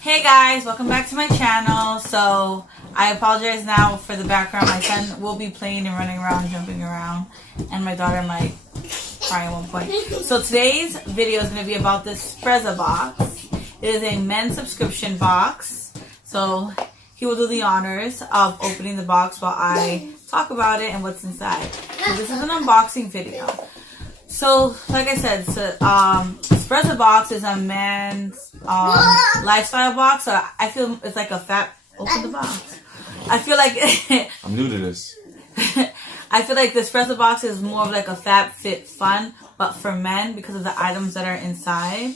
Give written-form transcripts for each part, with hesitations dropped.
Hey guys, welcome back to my channel. So I apologize now for the background. My son will be playing and running around, jumping around, and my daughter might cry at one point. So today's video is going to be about this Sprezza Box. It is a men's subscription box. So he will do the honors of opening the box while I talk about it and what's inside. So this is an unboxing video. So, like I said, Sprezza Box is a man's lifestyle box. So I feel it's like a fat. Open the box. I feel like I'm new to this. I feel like the Sprezza Box is more of like a Fab Fit Fun, but for men because of the items that are inside.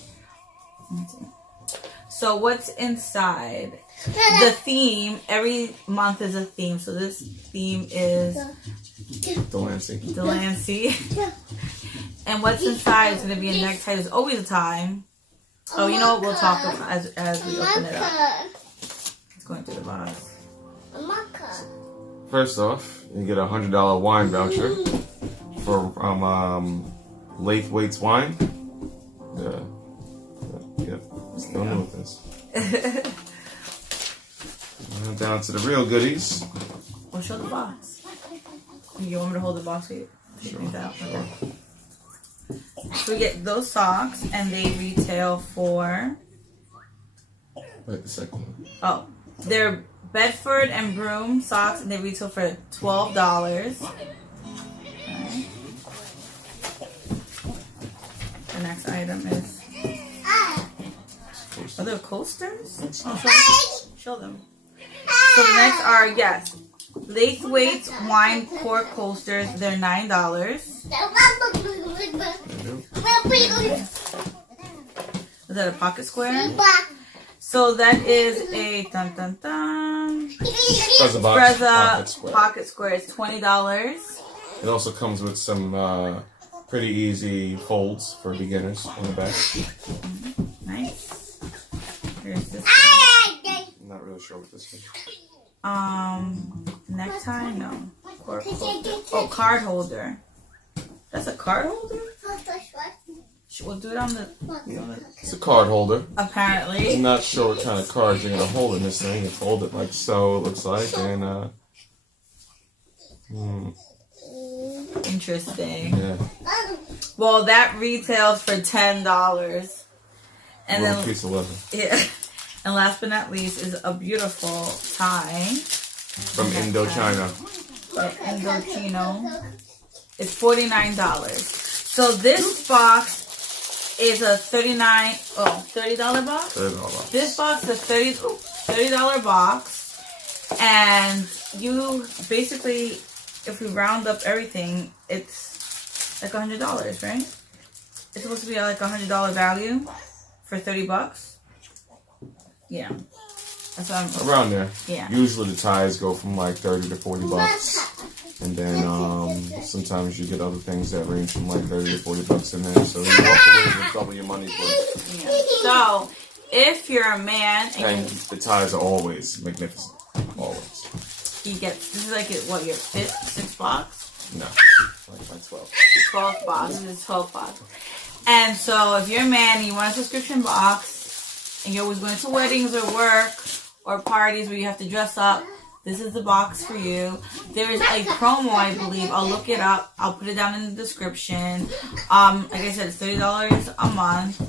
So what's inside? The theme. Every month is a theme. So this theme is Delancey. And what's inside is going to be a necktie. There's always a tie. Oh, you know what? We'll talk about as we open it up. It's going through the box. First off, you get a $100 wine voucher from Laithwaite's Wine. Yeah. Still new with this. Down to the real goodies. Well, show the box. You want me to hold the box for you? Sure. Okay. So we get those socks, and they retail for... Wait, the second one. Oh, they're Bedford and Broom socks, and they retail for $12. Okay. The next item is... Are there coasters? Oh, show them. So the next are, yes, Laithwaite's Wine Cork Coasters. They're $9. Is that a pocket square? So that is a Sprezza pocket square. It's $20. It also comes with some pretty easy folds for beginners on the back. Nice. Here's this. I'm not really sure what this is. Necktie? No. Cork holder. Oh, card holder. That's a card holder? We'll do it on the... It's a card holder. Apparently. I'm not sure what kind of cards you're going to hold in this thing. You fold it like so, it looks like. And, Interesting. yeah. Well, that retails for $10. And then, piece of leather. Yeah. And last but not least is a beautiful tie. From Indochina. Indochino. It's $49. So this box is a $30 box? $30. This box is a $30 box. And you basically, if we round up everything, it's like $100, right? It's supposed to be like $100 value for $30. Yeah. That's what I'm around there. Yeah. Usually the ties go from like $30 to $40. And then sometimes you get other things that range from like $30 to $40 in there. So you walk away with double your money's worth. Yeah. So if you're a man and the ties are always magnificent. Always. He gets, this is like what, your fifth, sixth box? No. Like my 12th. 12th box. This is 12th box. And so if you're a man and you want a subscription box and you're always going to weddings or work or parties where you have to dress up, this is the box for you. There is a promo, I believe. I'll look it up. I'll put it down in the description. Like I said, it's $30 a month.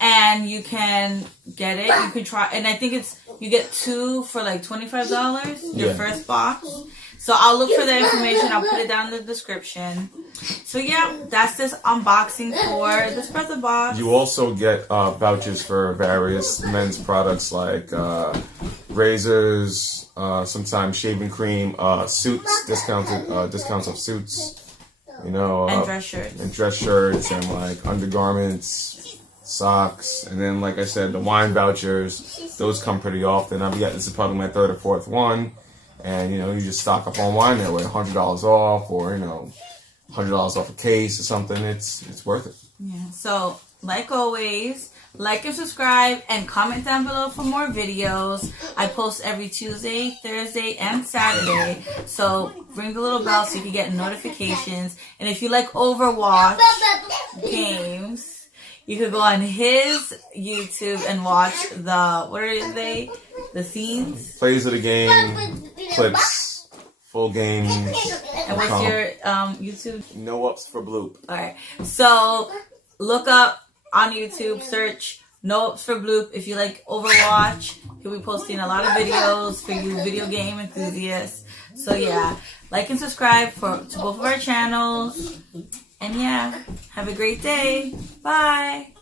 And you can get it. You could try. And I think you get two for like $25. Your first box. So I'll look for the information. I'll put it down in the description. So yeah, that's this unboxing for the Sprezza Box. You also get vouchers for various men's products like razors, sometimes shaving cream, suits, discounts of suits, and dress shirts. And dress shirts and like undergarments, socks, and then like I said, the wine vouchers, those come pretty often. This is probably my third or fourth one. And, you just stock up on wine that way, $100 off or, $100 off a case or something. It's worth it. Yeah. So, like always, like and subscribe and comment down below for more videos. I post every Tuesday, Thursday, and Saturday. So, ring the little bell so you can get notifications. And if you like Overwatch games, you could go on his YouTube and watch the, what are they? The scenes? Plays of the game, clips, full games. And what's your YouTube? No ups for bloop. Alright. So look up on YouTube, search No Ups for Bloop if you like Overwatch. He'll be posting a lot of videos for you video game enthusiasts. So yeah, like and subscribe to both of our channels. And yeah, have a great day. Bye.